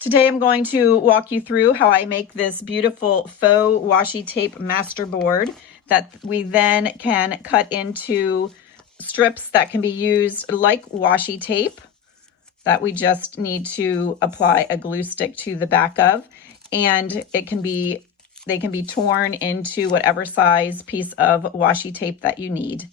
Today I'm going to walk you through how I make this beautiful faux washi tape MasterBoard that we then can cut into strips that can be used like washi tape that we just need to apply a glue stick to the back of, and they can be torn into whatever size piece of washi tape that you need.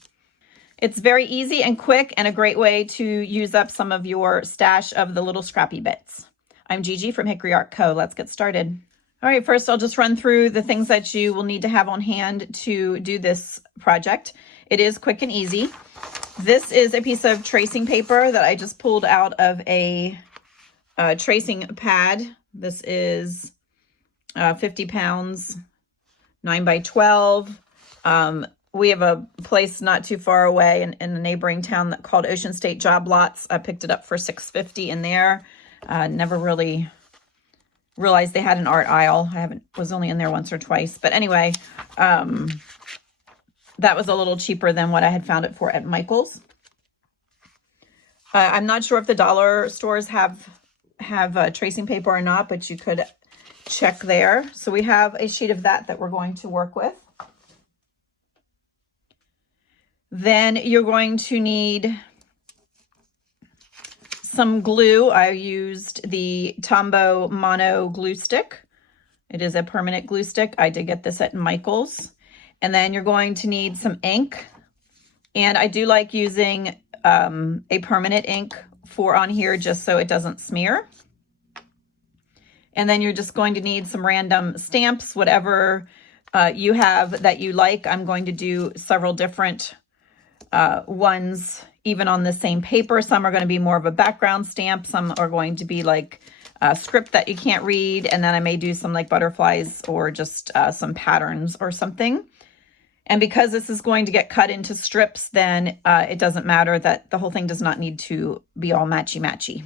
It's very easy and quick and a great way to use up some of your stash of the little scrappy bits. I'm Gigi from Hickory Art Co. Let's get started. All right, first I'll just run through the things that you will need to have on hand to do this project. It is quick and easy. This is a piece of tracing paper that I just pulled out of a tracing pad. This is 50 pounds, 9 by 12. We have a place not too far away in a neighboring town called Ocean State Job Lots. I picked it up for $6.50 in there. Never really realized they had an art aisle. Was only in there once or twice. But anyway, that was a little cheaper than what I had found it for at Michael's. I'm not sure if the dollar stores have tracing paper or not, but you could check there. So we have a sheet of that we're going to work with. Then you're going to need some glue. I used the Tombow Mono glue stick. It is a permanent glue stick. I did get this at Michael's. And then you're going to need some ink. And I do like using a permanent ink on here just so it doesn't smear. And then you're just going to need some random stamps, whatever you have that you like. I'm going to do several different ones even on the same paper. Some are going to be more of a background stamp. Some are going to be like a script that you can't read. And then I may do some like butterflies or just some patterns or something. And because this is going to get cut into strips, then it doesn't matter that the whole thing does not need to be all matchy-matchy.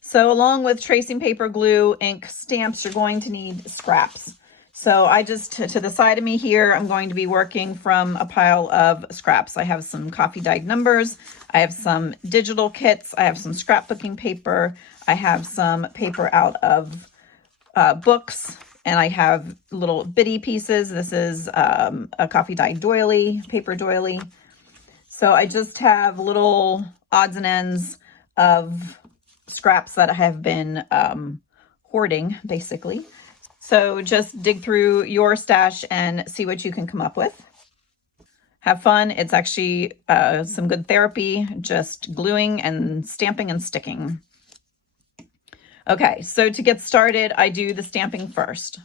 So along with tracing paper, glue, ink, stamps, you're going to need scraps. So I just, to the side of me here, I'm going to be working from a pile of scraps. I have some coffee dyed numbers. I have some digital kits. I have some scrapbooking paper. I have some paper out of books. And I have little bitty pieces. This is a coffee dyed doily, paper doily. So I just have little odds and ends of scraps that I have been hoarding, basically. So just dig through your stash and see what you can come up with. Have fun. It's actually some good therapy, just gluing and stamping and sticking. Okay, so to get started, I do the stamping first.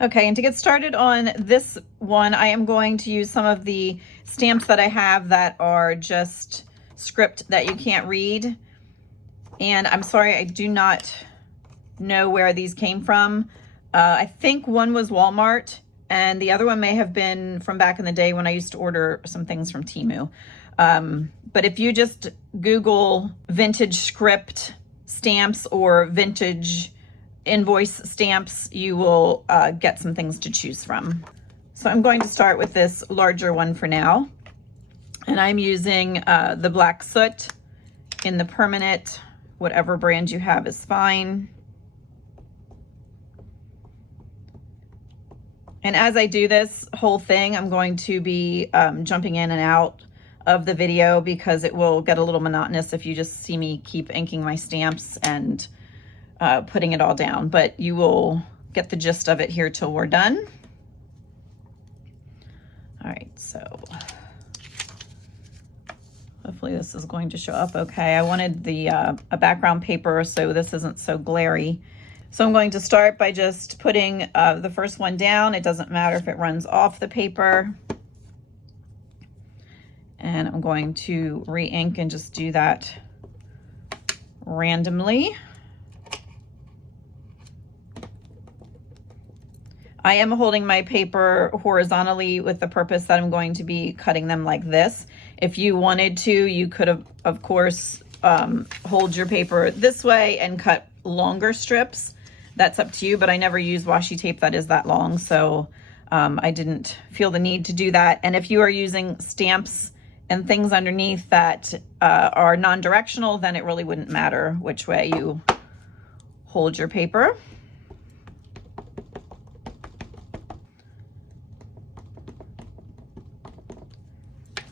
Okay, and to get started on this one, I am going to use some of the stamps that I have that are just script that you can't read. And I'm sorry, I do not know where these came from. I think one was Walmart, and the other one may have been from back in the day when I used to order some things from Temu. But if you just Google vintage script stamps or vintage invoice stamps, you will get some things to choose from. So I'm going to start with this larger one for now. And I'm using the black soot in the permanent. Whatever brand you have is fine. And as I do this whole thing, I'm going to be jumping in and out of the video because it will get a little monotonous if you just see me keep inking my stamps and putting it all down. But you will get the gist of it here till we're done. All right, so hopefully this is going to show up okay. I wanted a background paper so this isn't so glary. So I'm going to start by just putting the first one down. It doesn't matter if it runs off the paper. And I'm going to re-ink and just do that randomly. I am holding my paper horizontally with the purpose that I'm going to be cutting them like this. If you wanted to, you could have, of course, hold your paper this way and cut longer strips. That's up to you, but I never use washi tape that is that long, so I didn't feel the need to do that. And if you are using stamps and things underneath that are non-directional, then it really wouldn't matter which way you hold your paper.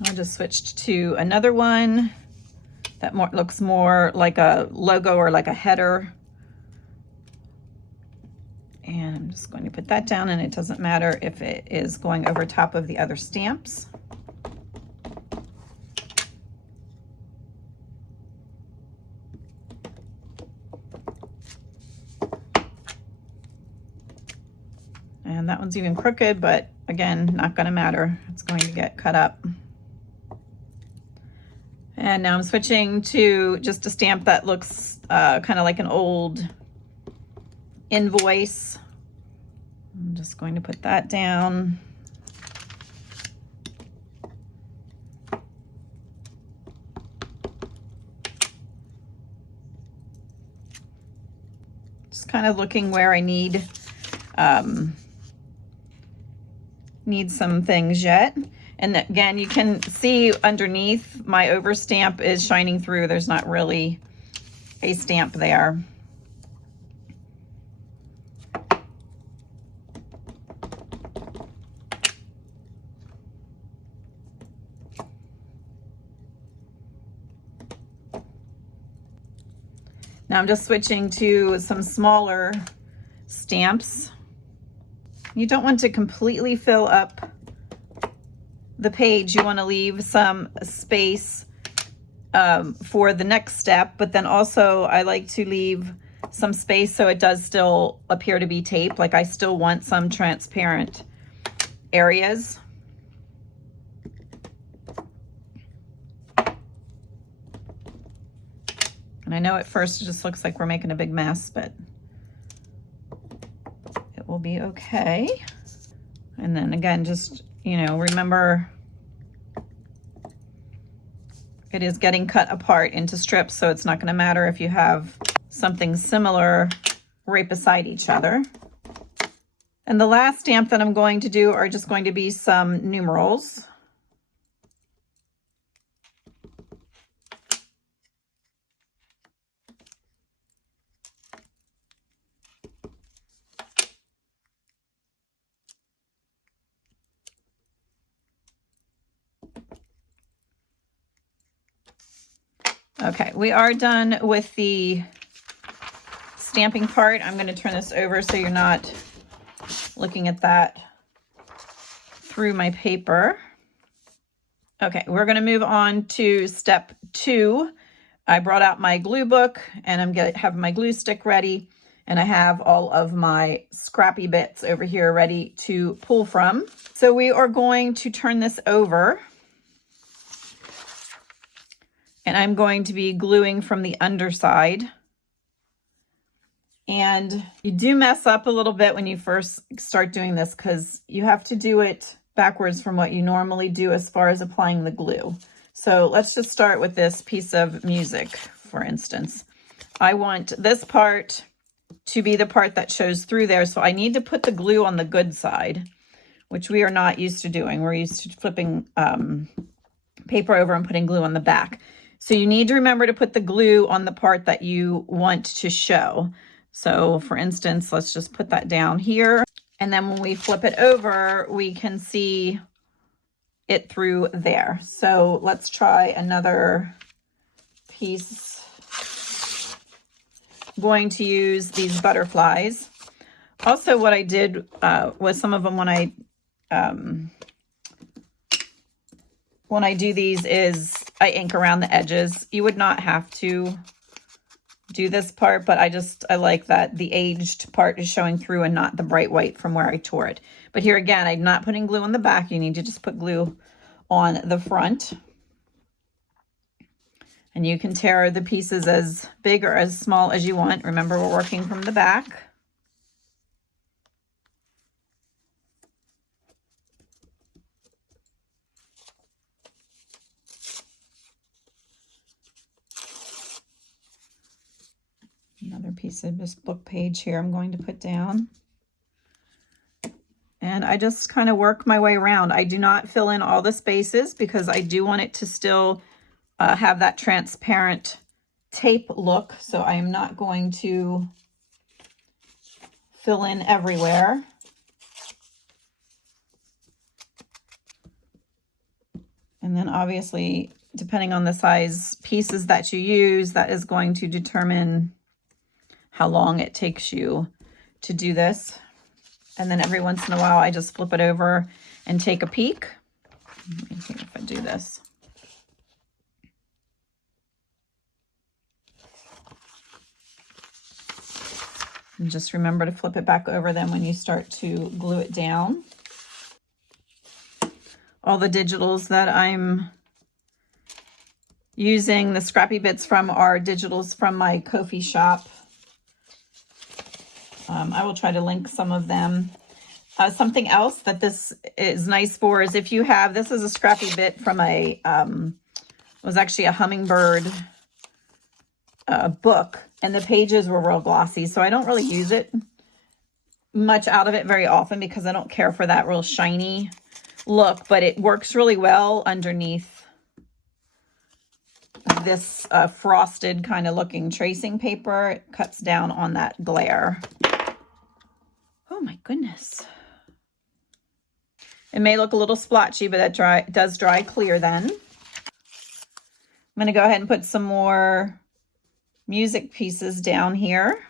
I just switched to another one that looks more like a logo or like a header. And I'm just going to put that down, and it doesn't matter if it is going over top of the other stamps. And that one's even crooked, but again, not going to matter. It's going to get cut up. And now I'm switching to just a stamp that looks kind of like an old invoice. I'm just going to put that down. Just kind of looking where I need some things yet. And again, you can see underneath my overstamp is shining through. There's not really a stamp there. Now I'm just switching to some smaller stamps. You don't want to completely fill up the page. You want to leave some space for the next step, but then also I like to leave some space so it does still appear to be tape. Like I still want some transparent areas. And I know at first it just looks like we're making a big mess, but it will be okay. And then again, just, you know, remember it is getting cut apart into strips, so it's not going to matter if you have something similar right beside each other. And the last stamp that I'm going to do are just going to be some numerals. Okay, we are done with the stamping part. I'm going to turn this over so you're not looking at that through my paper. Okay, we're going to move on to step 2. I brought out my glue book, and I'm going to have my glue stick ready, and I have all of my scrappy bits over here ready to pull from. So we are going to turn this over. And I'm going to be gluing from the underside. And you do mess up a little bit when you first start doing this because you have to do it backwards from what you normally do as far as applying the glue. So let's just start with this piece of music, for instance. I want this part to be the part that shows through there. So I need to put the glue on the good side, which we are not used to doing. We're used to flipping paper over and putting glue on the back. So you need to remember to put the glue on the part that you want to show. So for instance, let's just put that down here. And then when we flip it over, we can see it through there. So let's try another piece. I'm going to use these butterflies. Also, what I did with some of them when I do these is I ink around the edges. You would not have to do this part, but I like that the aged part is showing through and not the bright white from where I tore it. But here again, I'm not putting glue on the back. You need to just put glue on the front. And you can tear the pieces as big or as small as you want. Remember, we're working from the back. Another piece of this book page here I'm going to put down. And I just kind of work my way around. I do not fill in all the spaces because I do want it to still have that transparent tape look. So I am not going to fill in everywhere. And then obviously, depending on the size pieces that you use, that is going to determine how long it takes you to do this. And then every once in a while, I just flip it over and take a peek. Let me see if I do this. And just remember to flip it back over then when you start to glue it down. All the digitals that I'm using, the scrappy bits from, are digitals from my Ko-fi shop. I will try to link some of them. Something else that this is nice for is if you have, this is a scrappy bit from a, it was actually a hummingbird book, and the pages were real glossy, so I don't really use it much out of it very often because I don't care for that real shiny look, but it works really well underneath this frosted kind of looking tracing paper. It cuts down on that glare. Oh my goodness. It may look a little splotchy, but it does dry clear then. I'm going to go ahead and put some more music pieces down here.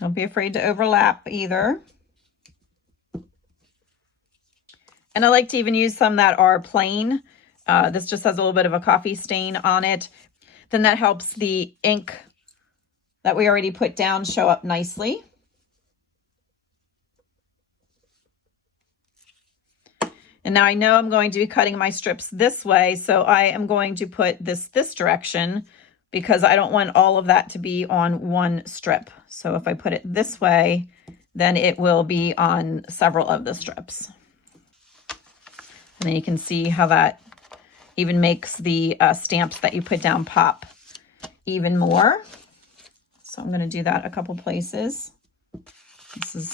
Don't be afraid to overlap either. And I like to even use some that are plain. This just has a little bit of a coffee stain on it. Then that helps the ink that we already put down show up nicely. And now I know I'm going to be cutting my strips this way, so I am going to put this direction because I don't want all of that to be on one strip. So if I put it this way, then it will be on several of the strips. And then you can see how that even makes the stamps that you put down pop even more. So I'm going to do that a couple places. This is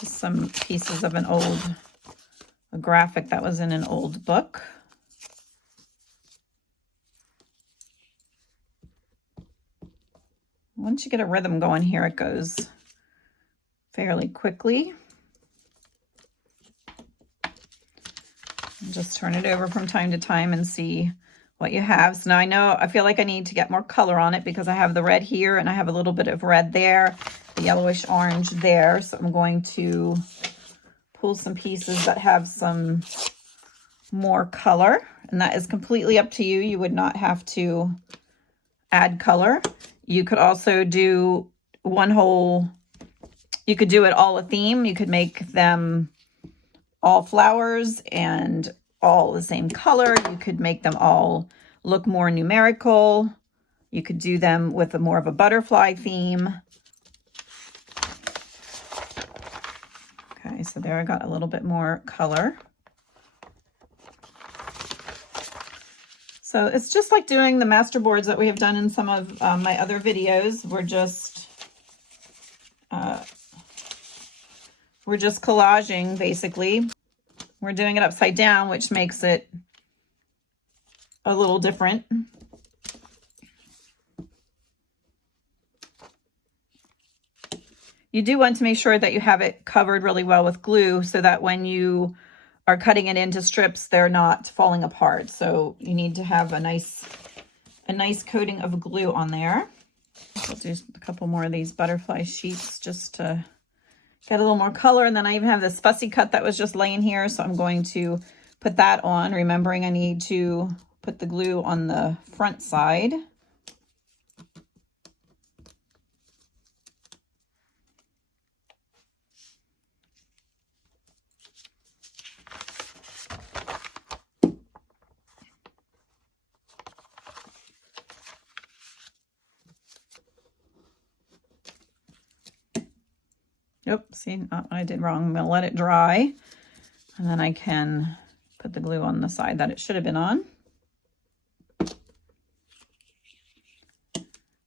just some pieces of a graphic that was in an old book. Once you get a rhythm going here, it goes fairly quickly. And just turn it over from time to time and see what you have. So now I feel like I need to get more color on it because I have the red here and I have a little bit of red there, the yellowish orange there. So I'm going to pull some pieces that have some more color, and that is completely up to you. You would not have to add color. You could also do you could do it all a theme. You could make them all flowers and all the same color. You could make them all look more numerical. You could do them with more of a butterfly theme. Okay, so there I got a little bit more color. So it's just like doing the MasterBoards that we have done in some of my other videos. We're just collaging, basically. We're doing it upside down, which makes it a little different. You do want to make sure that you have it covered really well with glue so that when you are cutting it into strips, they're not falling apart. So you need to have a nice coating of glue on there. I'll do a couple more of these butterfly sheets just to get a little more color. And then I even have this fussy cut that was just laying here. So I'm going to put that on, remembering I need to put the glue on the front side. Yep, see, not what I did wrong. I'm going to let it dry, and then I can put the glue on the side that it should have been on.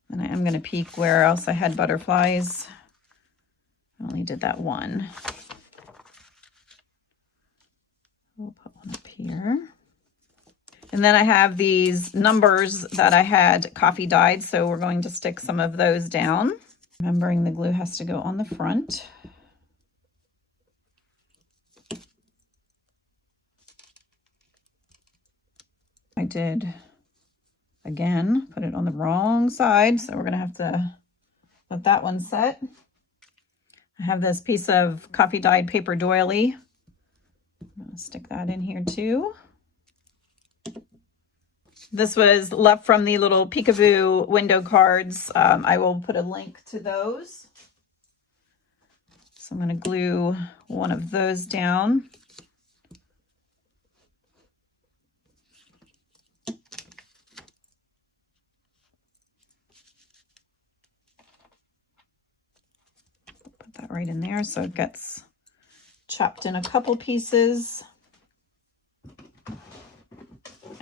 And I am going to peek where else I had butterflies. I only did that one. We'll put one up here. And then I have these numbers that I had coffee dyed, so we're going to stick some of those down. Remembering the glue has to go on the front. I did, again, put it on the wrong side, so we're gonna have to let that one set. I have this piece of coffee dyed paper doily. I'm gonna stick that in here too. This was left from the little peekaboo window cards. I will put a link to those. So I'm gonna glue one of those down. Put that right in there so it gets chopped in a couple pieces.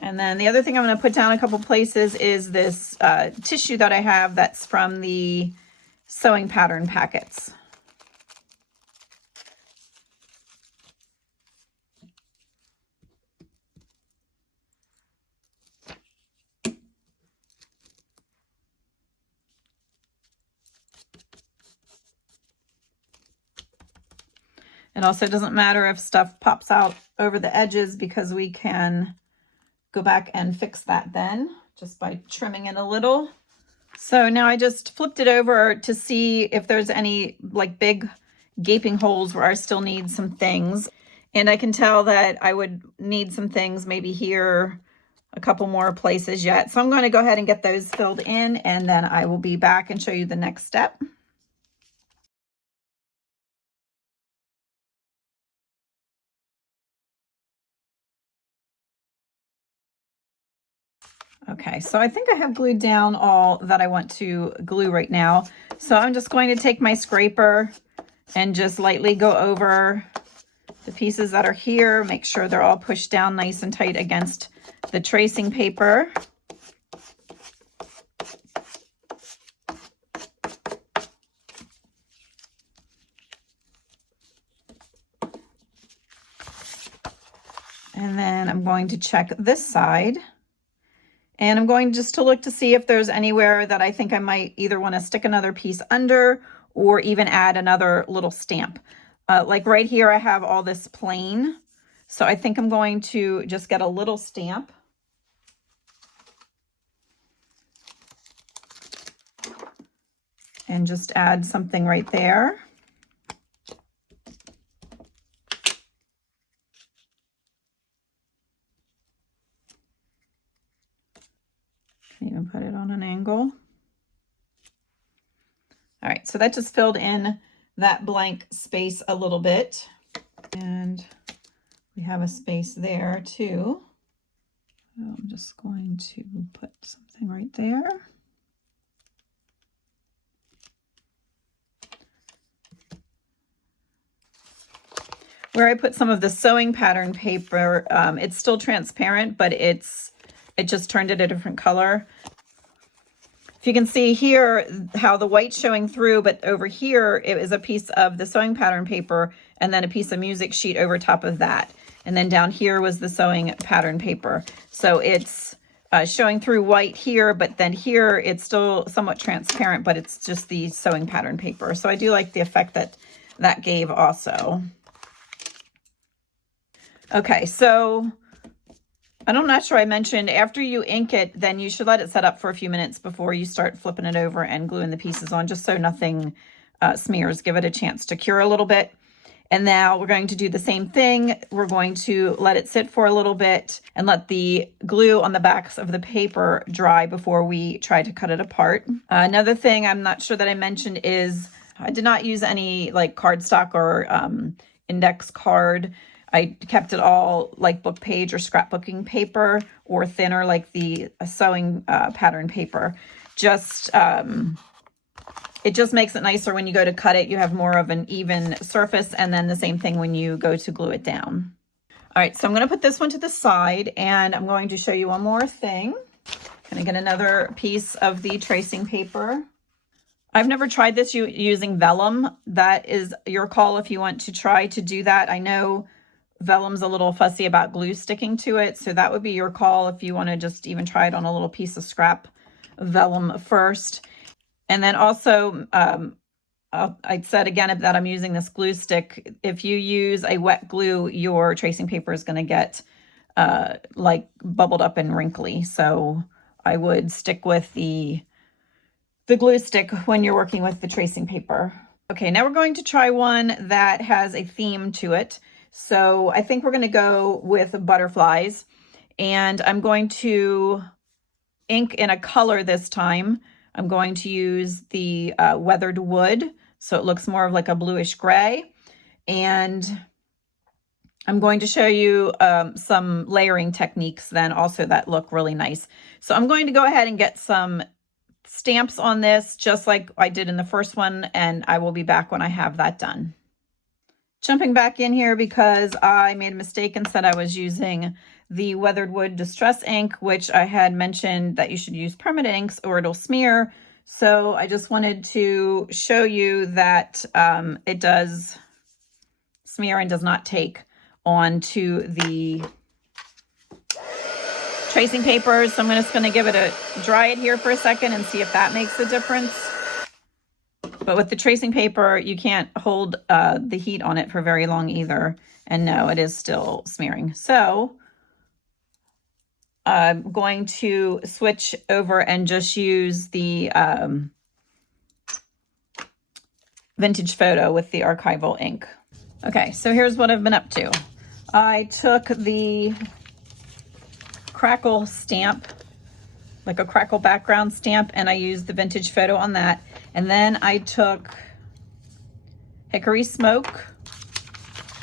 And then the other thing I'm going to put down a couple places is this tissue that I have that's from the sewing pattern packets. It also doesn't matter if stuff pops out over the edges because we can go back and fix that then just by trimming it a little. So now I just flipped it over to see if there's any like big gaping holes where I still need some things. And I can tell that I would need some things maybe here, a couple more places yet. So I'm going to go ahead and get those filled in, and then I will be back and show you the next step. Okay, so I think I have glued down all that I want to glue right now. So I'm just going to take my scraper and just lightly go over the pieces that are here, make sure they're all pushed down nice and tight against the tracing paper. And then I'm going to check this side. And I'm going just to look to see if there's anywhere that I think I might either want to stick another piece under or even add another little stamp. Like right here, I have all this plain. So I think I'm going to just get a little stamp. And just add something right there. Even put it on an angle. All right, so that just filled in that blank space a little bit. And we have a space there too. So I'm just going to put something right there. Where I put some of the sewing pattern paper, it's still transparent, but it just turned it a different color. If you can see here how the white's showing through, but over here it is a piece of the sewing pattern paper and then a piece of music sheet over top of that. And then down here was the sewing pattern paper. So it's showing through white here, but then here it's still somewhat transparent, but it's just the sewing pattern paper. So I do like the effect that that gave also. Okay, so I'm not sure I mentioned, after you ink it, then you should let it set up for a few minutes before you start flipping it over and gluing the pieces on, just so nothing smears. Give it a chance to cure a little bit. And now we're going to do the same thing. We're going to let it sit for a little bit and let the glue on the backs of the paper dry before we try to cut it apart. Another thing I'm not sure that I mentioned is I did not use any like cardstock or index card. I kept it all like book page or scrapbooking paper, or thinner like the sewing pattern paper. Just it just makes it nicer when you go to cut it. You have more of an even surface, and then the same thing when you go to glue it down. All right, so I'm going to put this one to the side, and I'm going to show you one more thing. I'm going to get another piece of the tracing paper. I've never tried this using vellum. That is your call if you want to try to do that. I know vellum's a little fussy about glue sticking to it, so that would be your call if you want to just even try it on a little piece of scrap vellum first. And then also, I said again that I'm using this glue stick. If you use a wet glue, your tracing paper is going to get like bubbled up and wrinkly. So I would stick with the glue stick when you're working with the tracing paper. Okay, now we're going to try one that has a theme to it. So I think we're going to go with butterflies, and I'm going to ink in a color this time. I'm going to use the weathered wood, so it looks more of like a bluish gray. And I'm going to show you some layering techniques then also that look really nice. So I'm going to go ahead and get some stamps on this, just like I did in the first one, and I will be back when I have that done. Jumping back in here because I made a mistake and said I was using the weathered wood distress ink, which I had mentioned that you should use permanent inks or it'll smear. So I just wanted to show you that it does smear and does not take onto the tracing paper. So I'm just going to give it a dry it here for a second and see if that makes a difference. But with the tracing paper, you can't hold the heat on it for very long either. And no, it is still smearing. So I'm going to switch over and just use the vintage photo with the archival ink. Okay, so here's what I've been up to. I took the crackle stamp, like a crackle background stamp, and I used the vintage photo on that. And then I took hickory smoke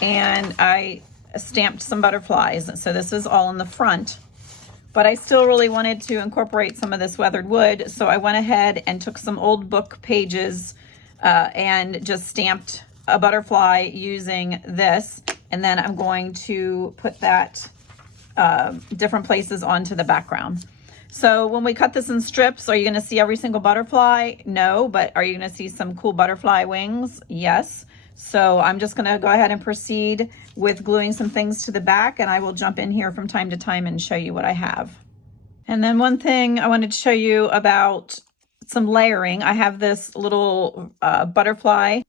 and I stamped some butterflies. So this is all in the front, but I still really wanted to incorporate some of this weathered wood. So I went ahead and took some old book pages and just stamped a butterfly using this. And then I'm going to put that different places onto the background. So when we cut this in strips, are you going to see every single butterfly? No, but are you going to see some cool butterfly wings? Yes. So I'm just going to go ahead and proceed with gluing some things to the back, and I will jump in here from time to time and show you what I have. And then one thing I wanted to show you about some layering. I have this little butterfly.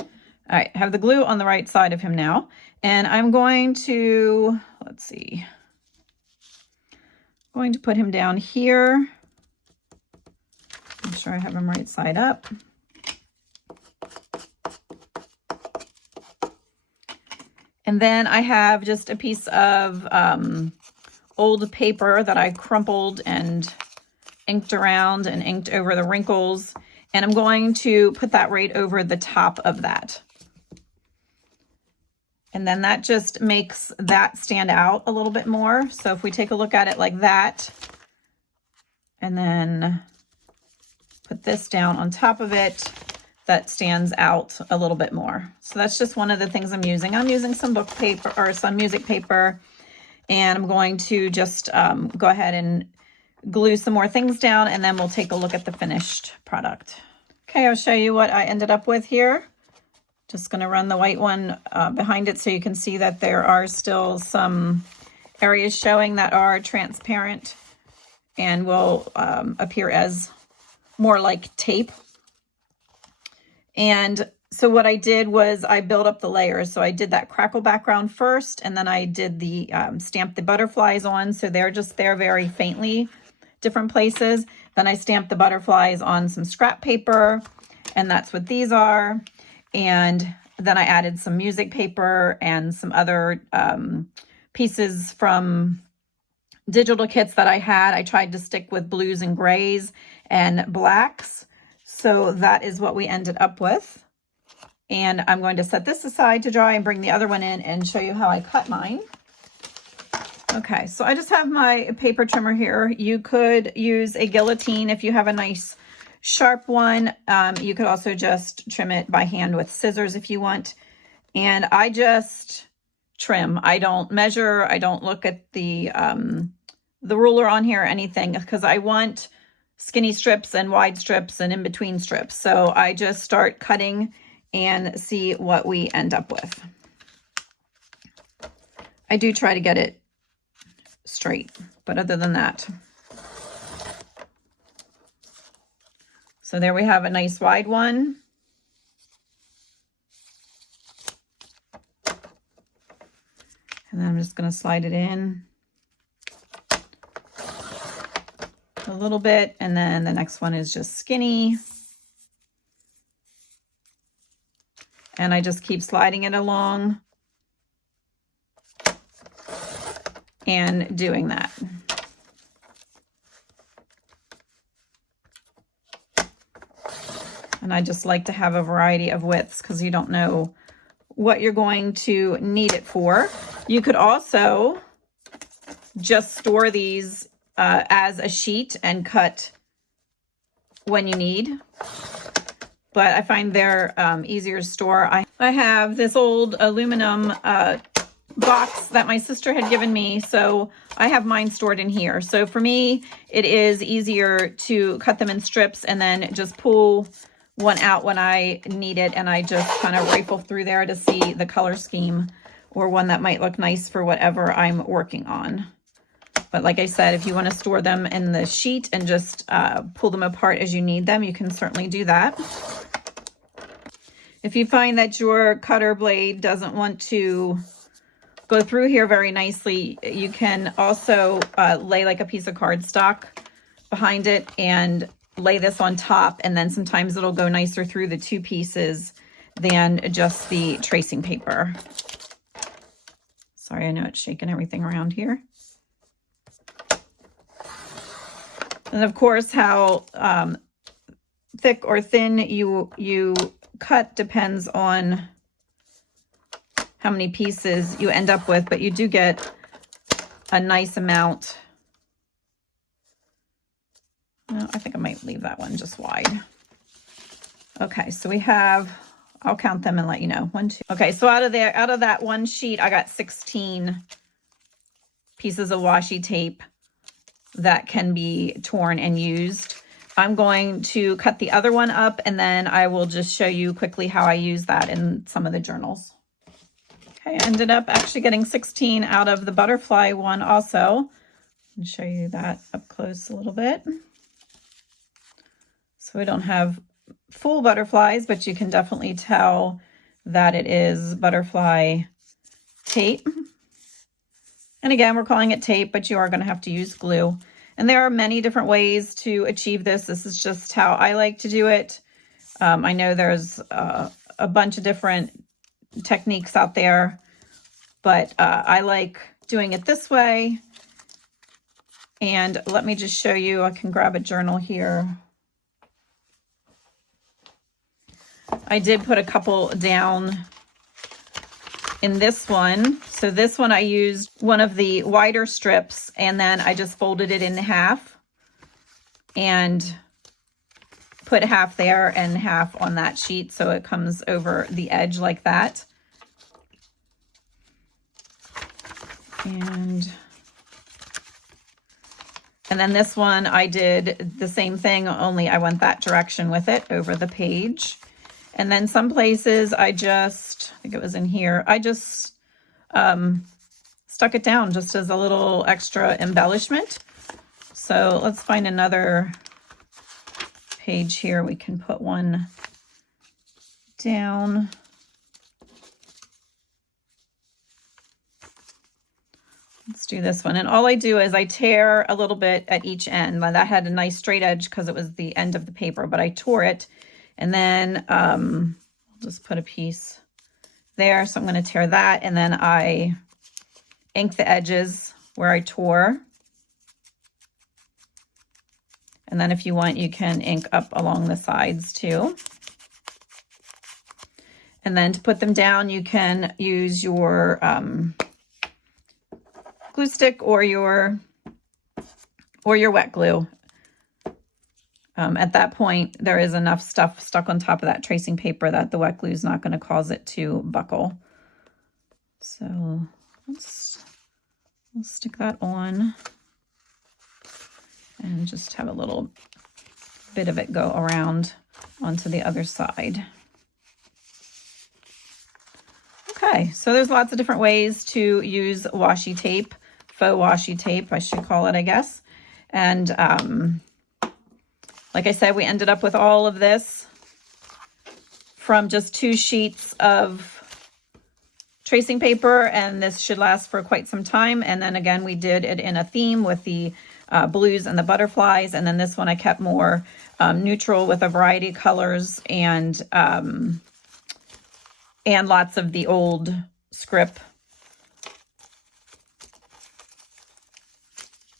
All right, I have the glue on the right side of him now, and I'm going to, let's see, going to put him down here. Make sure I have him right side up. And then I have just a piece of old paper that I crumpled and inked around and inked over the wrinkles. And I'm going to put that right over the top of that. And then that just makes that stand out a little bit more. So if we take a look at it like that, and then put this down on top of it, that stands out a little bit more. So that's just one of the things I'm using. I'm using some book paper or some music paper, and I'm going to just go ahead and glue some more things down, and then we'll take a look at the finished product. Okay, I'll show you what I ended up with here. Just going to run the white one behind it so you can see that there are still some areas showing that are transparent and will appear as more like tape. And so what I did was I built up the layers. So I did that crackle background first, and then I did the stamped the butterflies on. So they're just there very faintly, different places. Then I stamped the butterflies on some scrap paper, and that's what these are. And then I added some music paper and some other pieces from digital kits that I had. I tried to stick with blues and grays and blacks. So that is what we ended up with. And I'm going to set this aside to dry and bring the other one in and show you how I cut mine. Okay, so I just have my paper trimmer here. You could use a guillotine if you have a nice sharp one. You could also just trim it by hand with scissors if you want. And I just trim. I don't measure. I don't look at the ruler on here or anything, because I want skinny strips and wide strips and in between strips. So I just start cutting and see what we end up with. I do try to get it straight, but other than that, So there we have a nice wide one. And then I'm just going to slide it in a little bit. And then the next one is just skinny. And I just keep sliding it along and doing that. And I just like to have a variety of widths because you don't know what you're going to need it for. You could also just store these as a sheet and cut when you need. But I find they're easier to store. I have this old aluminum box that my sister had given me, so I have mine stored in here. So for me, it is easier to cut them in strips and then just pull one out when I need it, and I just kind of rifle through there to see the color scheme or one that might look nice for whatever I'm working on. But like I said, if you want to store them in the sheet and just pull them apart as you need them, you can certainly do that. If you find that your cutter blade doesn't want to go through here very nicely, you can also lay like a piece of cardstock behind it and lay this on top, and then sometimes it'll go nicer through the two pieces than just the tracing paper. Sorry, I know it's shaking everything around here. And of course, how thick or thin you cut depends on how many pieces you end up with, but you do get a nice amount. No, I think I might leave that one just wide. Okay, so we have, I'll count them and let you know. 1, 2. Okay, so out of that one sheet, I got 16 pieces of washi tape that can be torn and used. I'm going to cut the other one up, and then I will just show you quickly how I use that in some of the journals. Okay, I ended up actually getting 16 out of the butterfly one also. I'll show you that up close a little bit. So we don't have full butterflies, but you can definitely tell that it is butterfly tape. And again, we're calling it tape, but you are going to have to use glue. And there are many different ways to achieve this. This is just how I like to do it. I know there's a bunch of different techniques out there, but I like doing it this way. And let me just show you, I can grab a journal here. I did put a couple down in this one. So this one I used one of the wider strips, and then I just folded it in half and put half there and half on that sheet, so it comes over the edge like that. And then this one I did the same thing, only I went that direction with it over the page. And then some places I think it was in here, I just stuck it down just as a little extra embellishment. So let's find another page here. We can put one down. Let's do this one. And all I do is I tear a little bit at each end. That had a nice straight edge because it was the end of the paper, but I tore it. And then I'll just put a piece there. So I'm going to tear that. And then I ink the edges where I tore. And then if you want, you can ink up along the sides too. And then to put them down, you can use your glue stick or your wet glue. At that point, there is enough stuff stuck on top of that tracing paper that the wet glue is not going to cause it to buckle. So we'll stick that on and just have a little bit of it go around onto the other side. Okay, so there's lots of different ways to use washi tape, faux washi tape, I should call it, I guess. And Like I said, we ended up with all of this from just 2 sheets of tracing paper, and this should last for quite some time. And then again, we did it in a theme with the blues and the butterflies, and then this one I kept more neutral with a variety of colors and lots of the old script.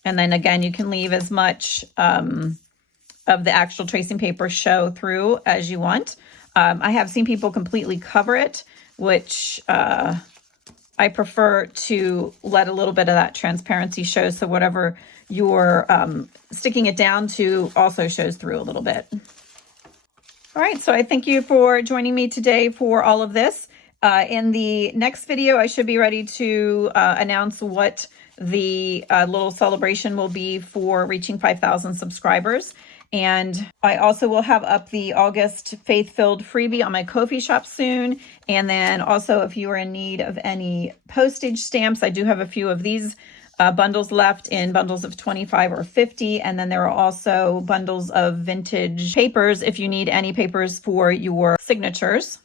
And then again, you can leave as much of the actual tracing paper show through as you want. I have seen people completely cover it, which I prefer to let a little bit of that transparency show, so whatever you're sticking it down to also shows through a little bit. All right, so I thank you for joining me today for all of this. In the next video, I should be ready to announce what the little celebration will be for reaching 5,000 subscribers. And I also will have up the August Faith-Filled freebie on my Ko-fi shop soon. And then also, if you are in need of any postage stamps, I do have a few of these bundles left in bundles of 25 or 50. And then there are also bundles of vintage papers if you need any papers for your signatures.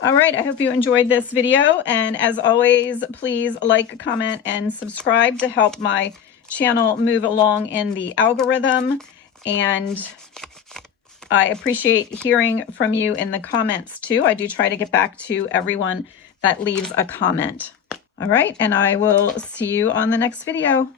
All right, I hope you enjoyed this video. And as always, please like, comment, and subscribe to help my channel move along in the algorithm. And I appreciate hearing from you in the comments too. I do try to get back to everyone that leaves a comment. All right, and I will see you on the next video.